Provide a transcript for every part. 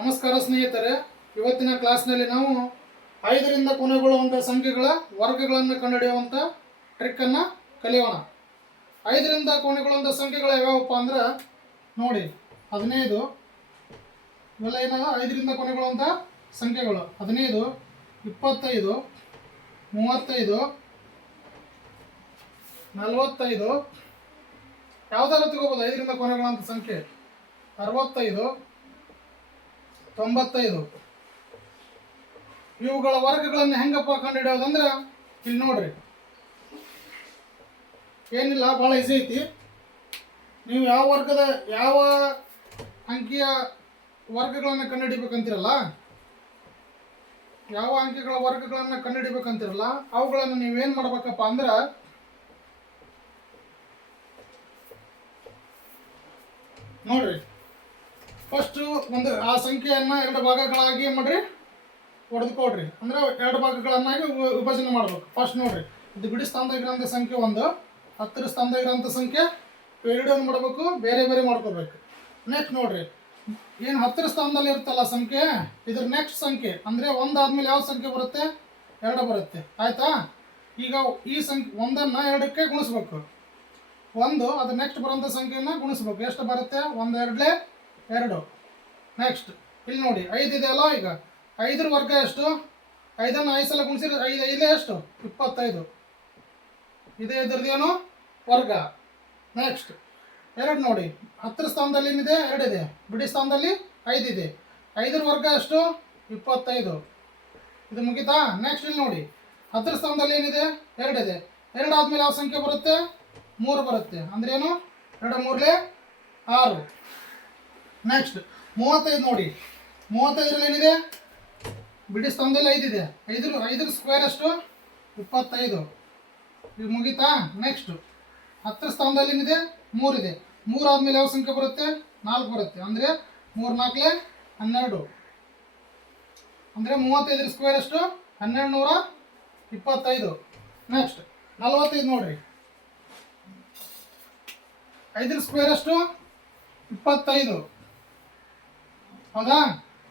ನಮಸ್ಕಾರ ಸ್ನೇಹಿತರೆ, ಇವತ್ತಿನ ಕ್ಲಾಸ್ನಲ್ಲಿ ನಾವು 5ರಿಂದ ಕೊನೆಗೊಳ್ಳುವಂಥ ಸಂಖ್ಯೆಗಳ ವರ್ಗಗಳನ್ನು ಕಂಡುಹಿಡಿಯುವಂಥ ಟ್ರಿಕ್ಕನ್ನು ಕಲಿಯೋಣ. 5ರಿಂದ ಕೊನೆಗೊಳ್ಳುವಂಥ ಸಂಖ್ಯೆಗಳು ಯಾವ್ಯಾವಪ್ಪ ಅಂದ್ರೆ ನೋಡಿ, 15 ಇವೆಲ್ಲ ಏನಾಗ 5ರಿಂದ ಕೊನೆಗೊಳ್ಳುವಂಥ ಸಂಖ್ಯೆಗಳು. 15, 25, 35, 45, ಯಾವುದಾದ್ರು ತಗೋಬೋದು 5ರಿಂದ ಕೊನೆಗೊಳ್ಳುವಂಥ ಸಂಖ್ಯೆ. 65, 95 ಇವುಗಳ ವರ್ಗಗಳನ್ನು ಹೆಂಗಪ್ಪ ಕಂಡುಹಿಡಿಯೋದಂದ್ರೆ ಇಲ್ಲಿ ನೋಡ್ರಿ, ಏನಿಲ್ಲ, ಭಾಳ ಈಸಿ ಐತಿ. ನೀವು ಯಾವ ಅಂಕಿಯ ವರ್ಗಗಳನ್ನು ಕಂಡುಹಿಡಿಬೇಕಂತಿರಲ್ಲ, ಯಾವ ಅಂಕಿಗಳ ವರ್ಗಗಳನ್ನು ಕಂಡುಹಿಡಿಬೇಕಂತಿರಲ್ಲ, ಅವುಗಳನ್ನು ನೀವೇನು ಮಾಡ್ಬೇಕಪ್ಪ ಅಂದ್ರೆ ನೋಡ್ರಿ, ಫಸ್ಟು ಒಂದು ಆ ಸಂಖ್ಯೆಯನ್ನು 2 ಭಾಗಗಳಾಗಿ ಮಾಡ್ರಿ, ಹೊಡೆದುಕೊಡ್ರಿ. ಅಂದರೆ 2 ಭಾಗಗಳನ್ನಾಗಿ ವಿಭಜನೆ ಮಾಡ್ಬೇಕು. ಫಸ್ಟ್ ನೋಡ್ರಿ, ಇದು ಬಿಡಿ ಸ್ಥಾನದಾಗಿರೋಂಥ ಸಂಖ್ಯೆ 1, ಹತ್ತರ ಸ್ಥಾನದಾಗಿರೋಂಥ ಸಂಖ್ಯೆ 2 ಏನು ಮಾಡಬೇಕು, ಬೇರೆ ಬೇರೆ ಮಾಡ್ಕೋಬೇಕು. ನೆಕ್ಸ್ಟ್ ನೋಡ್ರಿ, ಏನು 10ರ ಸ್ಥಾನದಲ್ಲಿ ಇರುತ್ತಲ್ಲ ಸಂಖ್ಯೆ, ಇದ್ರ ನೆಕ್ಸ್ಟ್ ಸಂಖ್ಯೆ ಅಂದರೆ 1 ಆದಮೇಲೆ ಯಾವ ಸಂಖ್ಯೆ ಬರುತ್ತೆ, 2 ಬರುತ್ತೆ. ಆಯಿತಾ? ಈಗ ಈ ಸಂಖ್ಯೆ 1ಅನ್ನು 2ಕ್ಕೆ ಗುಣಿಸ್ಬೇಕು. 1 ಅದ್ರ ನೆಕ್ಸ್ಟ್ ಬರೋಂಥ ಸಂಖ್ಯೆಯನ್ನು ಗುಣಿಸ್ಬೇಕು. ಎಷ್ಟು ಬರುತ್ತೆ? 1 2 2. ನೆಕ್ಸ್ಟ್ ಇಲ್ಲಿ ನೋಡಿ, 5 ಇದೆ ಅಲ್ಲ. ಈಗ 5ರ ವರ್ಗ ಎಷ್ಟು? 5ಅನ್ನು 5 ಸಲ ಗುಣಿಸಿದ್ರೆ 5 5 ಎಷ್ಟು? 25. ಇದೇ ಇದ್ರದ್ದೇನು ವರ್ಗ. ನೆಕ್ಸ್ಟ್ 2 ನೋಡಿ, 10ರ ಸ್ಥಾನದಲ್ಲಿ ಏನಿದೆ? 2 ಇದೆ. ಬಿಡಿ ಸ್ಥಾನದಲ್ಲಿ 5 ಇದೆ. 5ರ ವರ್ಗ ಎಷ್ಟು? 25. ಇದು ಮುಗಿತಾ? ನೆಕ್ಸ್ಟ್ ಇಲ್ಲಿ ನೋಡಿ, 10ರ ಸ್ಥಾನದಲ್ಲಿ ಏನಿದೆ? 2 ಇದೆ. 2 ಆದಮೇಲೆ ಯಾವ ಸಂಖ್ಯೆ ಬರುತ್ತೆ? 3 ಬರುತ್ತೆ. ಅಂದ್ರೆ ಏನು? 2 3 6. ನೆಕ್ಸ್ಟ್ 35 ನೋಡಿ, 35ರಲ್ಲಿ ಏನಿದೆ? ಬಿಡಿ ಸ್ಥಾನದಲ್ಲಿ 5 ಇದೆ. 5ರ ಸ್ಕ್ವೇರ್ ಎಷ್ಟು? 25. ಇದು ಮುಗಿತಾ? ನೆಕ್ಸ್ಟ್ 10ರ ಸ್ಥಾನದಲ್ಲಿ ಏನಿದೆ? 3 ಇದೆ. 3 ಆದಮೇಲೆ ಯಾವ ಸಂಖ್ಯೆ ಬರುತ್ತೆ? 4 ಬರುತ್ತೆ. ಅಂದರೆ 3 4 12. ಅಂದರೆ 35ರ ಸ್ಕ್ವೇರ್ ಎಷ್ಟು? 1225. ನೆಕ್ಸ್ಟ್ 45 ನೋಡ್ರಿ, 5ರ ಸ್ಕ್ವೇರ್ ಎಷ್ಟು? 25. ಹೌದಾ?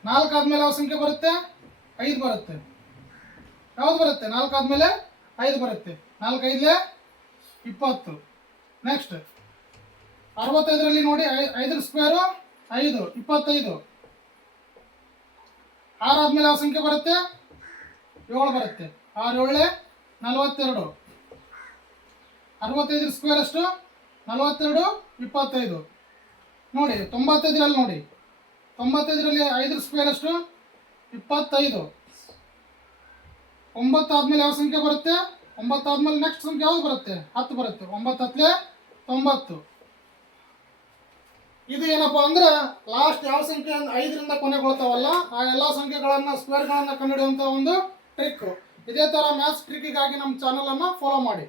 4 ಆದಮೇಲೆ ಯಾವ ಸಂಖ್ಯೆ ಬರುತ್ತೆ? 5 ಬರುತ್ತೆ. ಯಾವ್ದು ಬರುತ್ತೆ? 4 ಆದಮೇಲೆ 5 ಬರುತ್ತೆ. 4 5 20. ನೆಕ್ಸ್ಟ್ 65ರಲ್ಲಿ ನೋಡಿ, 5ರ ಸ್ಕ್ವೇರು 5 25. 6 ಆದಮೇಲೆ ಯಾವ ಸಂಖ್ಯೆ ಬರುತ್ತೆ? 7 ಬರುತ್ತೆ. 6 7 42. 65ರ ಸ್ಕ್ವೇರ್ ಎಷ್ಟು? 42 25. ನೋಡಿ 95ರಲ್ಲಿ ನೋಡಿ, 95ರಲ್ಲಿ 5ರ ಸ್ಕ್ವೇರ್ ಎಷ್ಟು? 25. 9 ಆದಮೇಲೆ ಯಾವ ಸಂಖ್ಯೆ ಬರುತ್ತೆ? 9 ಆದಮೇಲೆ ನೆಕ್ಸ್ಟ್ ಸಂಖ್ಯೆ ಯಾವ್ದು ಬರುತ್ತೆ? 10 ಬರುತ್ತೆ. 9 10 90. ಇದು ಏನಪ್ಪ ಅಂದ್ರೆ ಲಾಸ್ಟ್ ಯಾವ ಸಂಖ್ಯೆ 5ರಿಂದ ಕೊನೆಗೊಳ್ತಾವಲ್ಲ, ಆ ಎಲ್ಲ ಸಂಖ್ಯೆಗಳನ್ನು ಸ್ಕ್ವೇರ್ಗಳನ್ನು ಕಂಡುಹಿಡಿಯುವಂಥ ಒಂದು ಟ್ರಿಕ್. ಇದೇ ಥರ ಮ್ಯಾಥ್ಸ್ ಟ್ರಿಕ್ಕಿಗಾಗಿ ನಮ್ಮ ಚಾನಲನ್ನು ಫಾಲೋ ಮಾಡಿ.